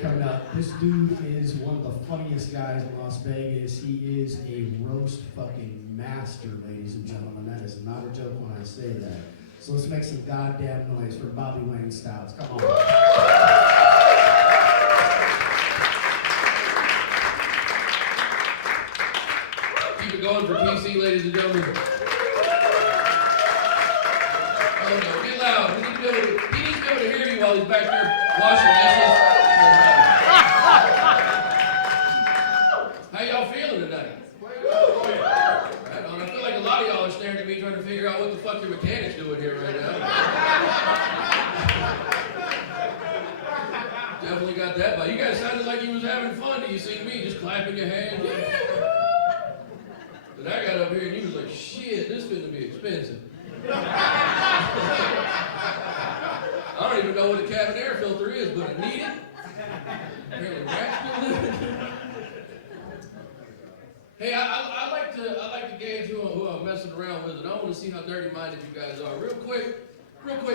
Coming up, this dude is one of the funniest guys in Las Vegas. He is a roast fucking master, ladies and gentlemen. That is not a joke when I say that. So let's make some goddamn noise for Bobby Wayne Styles. Come on. Keep it going for TC, ladies and gentlemen. Oh no, get loud. He needs to be able to hear you while he's back there washing dishes. How y'all feeling tonight? Right on. I feel like a lot of y'all are staring at me trying to figure out what the fuck your mechanic's doing here right now. Definitely got that vibe. You guys sounded like you was having fun. You see me just clapping your hands. But I got up here and you was like, shit, this is going to be expensive. I don't even know what a cabin air filter is, but I need it. Apparently, rats do live. Hey, I like to gauge who I'm messing around with, and I want to see how dirty-minded you guys are. Real quick,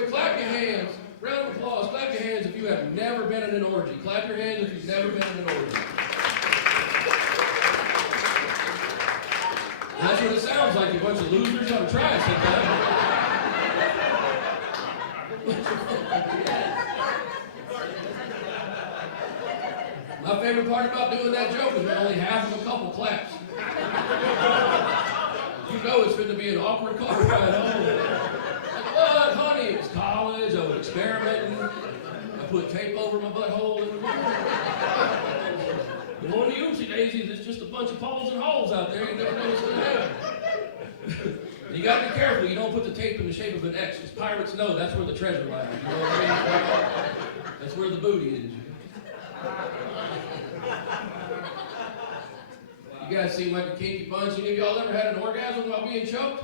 clap your hands. Round of applause. Clap your hands if you have never been in an orgy. Clap your hands if you've never been in an orgy. That's what it sounds like, you bunch of losers on a try sometime. My favorite part about doing that joke is we're only half of a couple claps. You know it's going to be an awkward car ride home. Like, what, honey? It's college. I was experimenting. I put tape over my butthole. The one of you oopsie daisies, it's just a bunch of poles and holes out there. You never know what's going to happen. You got to be careful. You don't put the tape in the shape of an X, because pirates know that's where the treasure lies. You know what I mean? That's where the booty is. You guys seem like a kinky bunch. Any of y'all ever had an orgasm while being choked?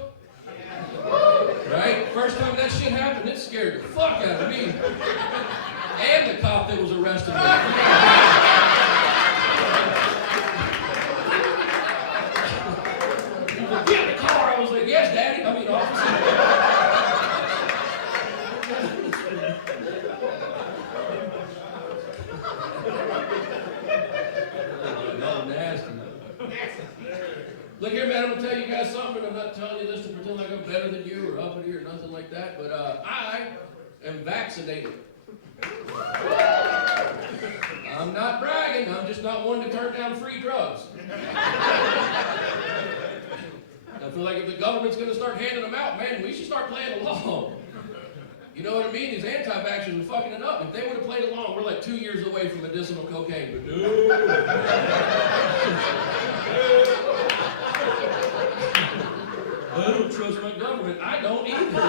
Right? First time that shit happened, it scared the fuck out of me. And the cop that was arresting me. He was like, get in the car. I was like, yes, daddy. I mean, officer. Look here, man, I'm going to tell you guys something, and I'm not telling you this to pretend like I'm better than you or uppity or nothing like that, but I am vaccinated. I'm not bragging, I'm just not one to turn down free drugs. I feel like if the government's going to start handing them out, man, we should start playing along. You know what I mean? These anti-vaxxers are fucking it up. If they would have played along, we're like 2 years away from medicinal cocaine. But no. I don't trust my government. I don't either.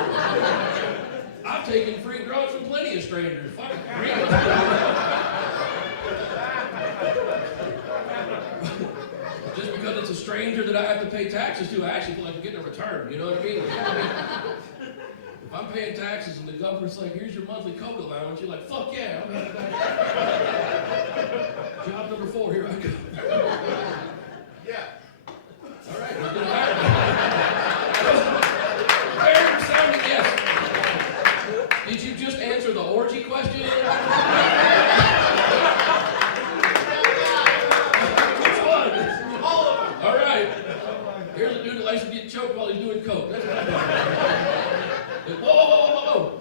I've taken free drugs from plenty of strangers. Fuck real. Just because it's a stranger that I have to pay taxes to, I actually feel like I'm getting a return. You know what I mean? If I'm paying taxes and the government's like, here's your monthly coke allowance, you're like, fuck yeah, I'm having that. Job number 4, here I go. Yeah. All right, let's get hired. Fair sounding yes. Did you just answer the orgy question? Which one? All of them. All right. Here's a dude that likes to get choked while he's doing coke. That's what I'm talking about. Whoa.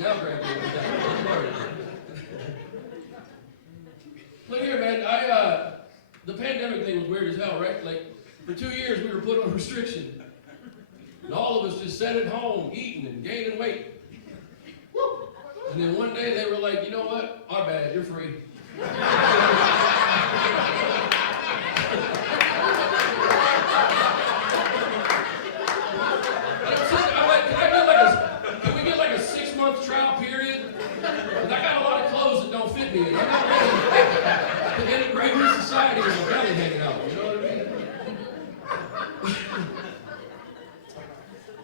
Now grab me with that. Look here, man. The pandemic thing was weird as hell, right? Like, for 2 years we were put on restriction. And all of us just sat at home, eating and gaining weight. And then one day they were like, you know what? Our bad, you're free. Can we get like a 6-month trial period? Because I got a lot of clothes that don't fit me. And I'm not ready to integrate with society with my belly hanging out. You know what I mean?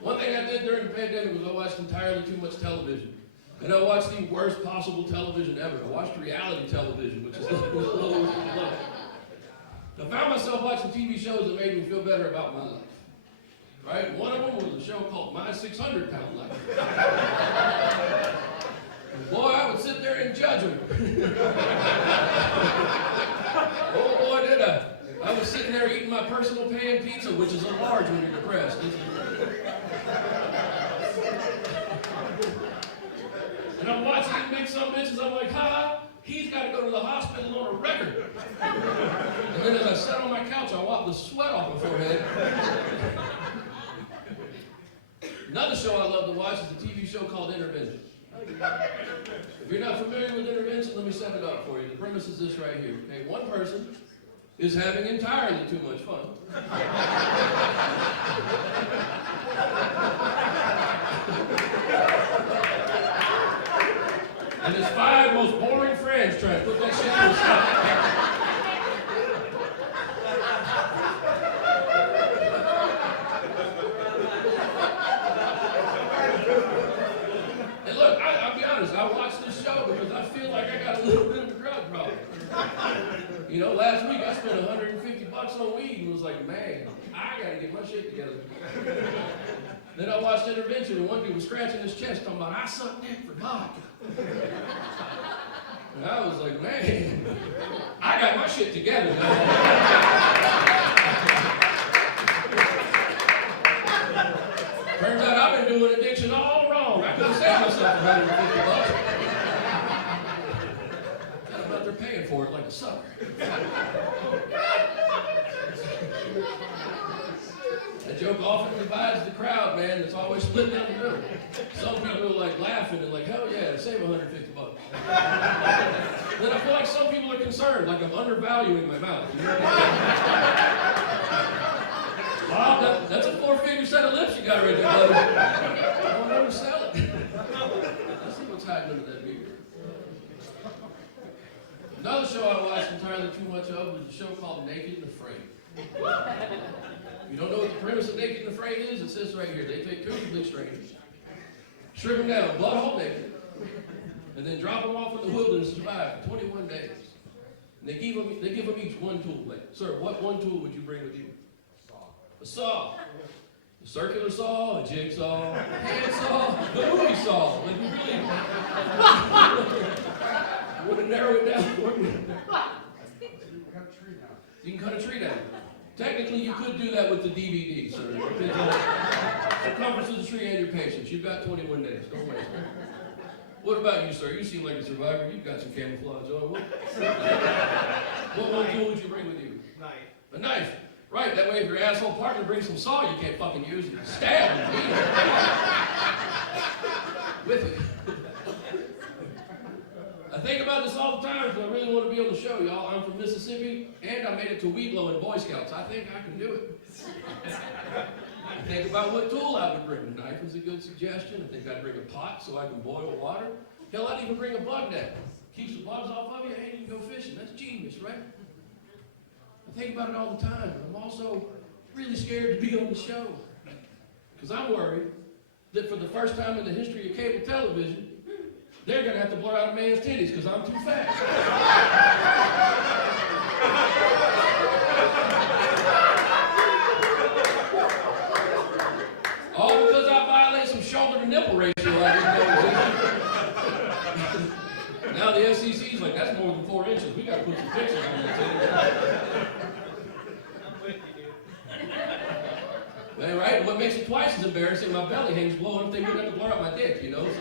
One thing I did during the pandemic was I watched entirely too much television. And I watched the worst possible television ever. I watched reality television, which is the lowest low. I found myself watching TV shows that made me feel better about my life. Right? One of them was a show called My 600-Pound Life. Boy, I would sit there and judge them. impressed. And I'm watching these big some bitches, I'm like, ha, he's got to go to the hospital on a record. And then as I sat on my couch, I wiped the sweat off my forehead. Another show I love to watch is a TV show called Intervention. If you're not familiar with Intervention, let me set it up for you. The premise is this right here. Okay, one person is having entirely too much fun. And his 5 most boring friends trying to put that shit to a stop. And look, I'll be honest, I watched this show because I feel like I got a little bit of a drug problem. You know, last week I spent $150 on weed and was like, man, I gotta get my shit together. Then I watched Intervention and one dude was scratching his chest talking about, I suck dick for vodka. And I was like, man, I got my shit together now. Turns out I've been doing addiction all wrong. I could have saved myself $150. But they're paying for it like a sucker. That joke often divides the crowd, man. It's always split down the middle. Some people are like laughing and like, hell yeah, save $150. Then I feel like some people are concerned, like I'm undervaluing my mouth. You know what I mean? Wow, that's a 4-figure set of lips you got right there, buddy. I don't know to sell it. Let's see what's hiding under that beard. Another show I watched entirely too much of was a show called Naked and Afraid. You don't know what the premise of Naked and Afraid is? It says right here. They take 2 complete strangers, strip them down, butthole naked, and then drop them off in the wilderness to survive for 21 days. And they give them each one tool. Like, sir, what one tool would you bring with you? A saw. A circular saw, a jigsaw, a handsaw, the movie saw. Like, you really want to narrow it down for me? You can cut a tree down. Technically, you could do that with the DVD, sir. It depends on the circumference of the tree and your patience. You've got 21 days. Don't waste it. What about you, sir? You seem like a survivor. You've got some camouflage on. What one tool would you bring with you? Knife. A knife. Right, that way if your asshole partner brings some saw you can't fucking use, you can stab him. With it. I think about this all the time because I really want to be on the show, y'all. I'm from Mississippi, and I made it to Weedlow in Boy Scouts. I think I can do it. I think about what tool I would bring. A knife is a good suggestion. I think I'd bring a pot so I can boil water. Hell, I'd even bring a bug net. Keeps the bugs off of you, and you can go fishing. That's genius, right? I think about it all the time. I'm also really scared to be on the show because I'm worried that for the first time in the history of cable television, they're going to have to blur out a man's titties because I'm too fat. All because I violate some shoulder to nipple ratio I didn't know. Now the SEC's like, that's more than 4 inches. We got to put some pictures on that titty. Right? What makes it twice as embarrassing, my belly hangs low, and if they wouldn't have to blur out my dick, you know? So it's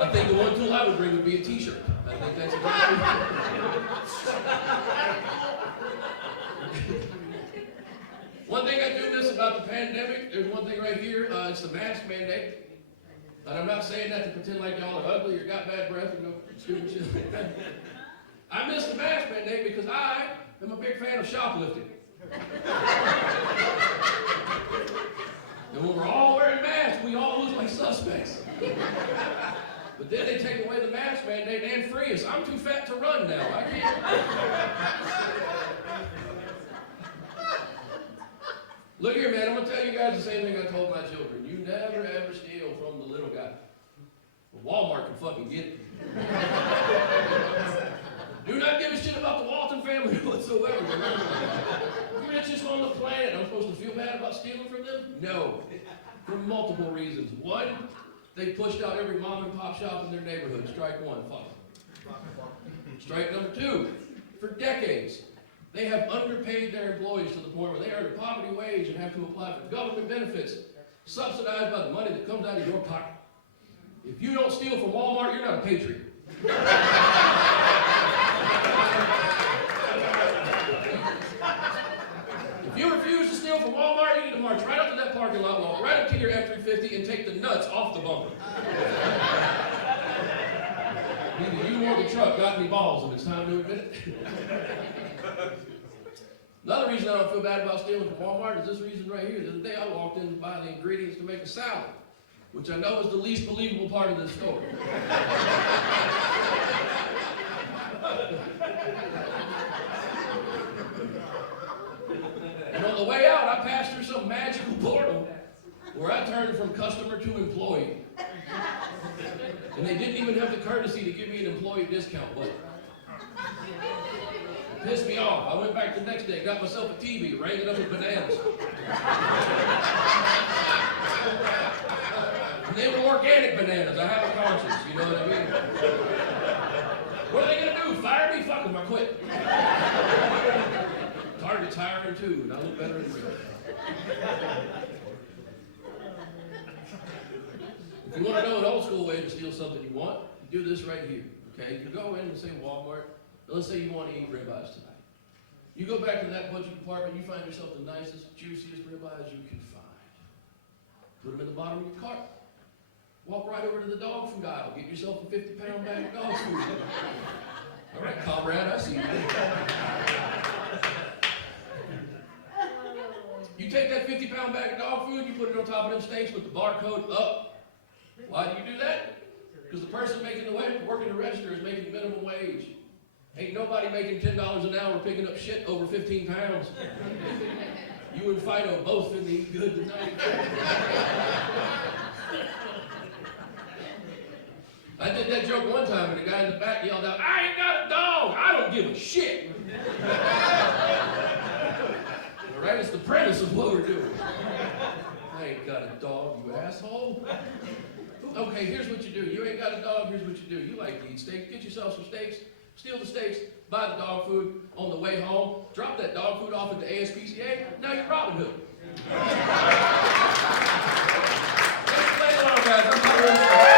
I think the one tool I would bring would be a t-shirt. I think that's a good tool. One thing I do miss about the pandemic, there's one thing right here, it's the mask mandate. And I'm not saying that to pretend like y'all are ugly or got bad breath or no stupid shit like that. I miss the mask mandate because I am a big fan of shoplifting. And when we're all wearing masks, we all look like suspects. But then they take away the mask mandate and free us. I'm too fat to run now. I can't. Look here, man. I'm going to tell you guys the same thing I told my children. You never, ever steal from the little guy. Walmart can fucking get it. Do not give a shit about the Walton family whatsoever. The richest on the planet. I'm supposed to feel bad about stealing from them? No. For multiple reasons. One, they pushed out every mom and pop shop in their neighborhood. Strike one, fuck. Strike number two, for decades, They have underpaid their employees to the point where they earn a poverty wage and have to apply for government benefits subsidized by the money that comes out of your pocket. If you don't steal from Walmart, you're not a patriot. If you refuse to steal from Walmart, you need to march right up to that parking lot, walk right up to your F-350 and take the nuts off the bumper. Either you or the truck got any balls and it's time to admit it. Another reason I don't feel bad about stealing from Walmart is this reason right here. The other day I walked in to buy the ingredients to make a salad, which I know is the least believable part of this story. And on the way out, I passed through some magical portal where I turned from customer to employee. And they didn't even have the courtesy to give me an employee discount button. It pissed me off. I went back the next day, got myself a TV, rang it up with bananas. And they were organic bananas. I have a conscience, you know what I mean? What are they going to do? Fire me? Fuck them, I quit. Target's hiring too, and I look better in real. If you want to know an old school way to steal something you want, you do this right here, okay? You go in and say Walmart, and let's say you want to eat ribeyes tonight. You go back to that butcher department, you find yourself the nicest, juiciest ribeyes you can find. Put them in the bottom of your cart. Walk right over to the dog food aisle. Get yourself a 50-pound bag of dog food. All right, comrade, I see you. You take that 50-pound bag of dog food, you put it on top of them steaks with the barcode up. Why do you do that? Because the person making the working the register is making minimum wage. Ain't nobody making $10 an hour picking up shit over 15 pounds. You and Fido both finna eat good tonight. I did that joke one time and the guy in the back yelled out, "I ain't got a dog! I don't give a shit!" All right, it's the premise of what we're doing. I ain't got a dog, you asshole. Okay, here's what you do. You ain't got a dog, here's what you do. You like to eat steaks, get yourself some steaks, steal the steaks, buy the dog food on the way home, drop that dog food off at the ASPCA, now you're Robin Hood. Let's play along, guys. I'm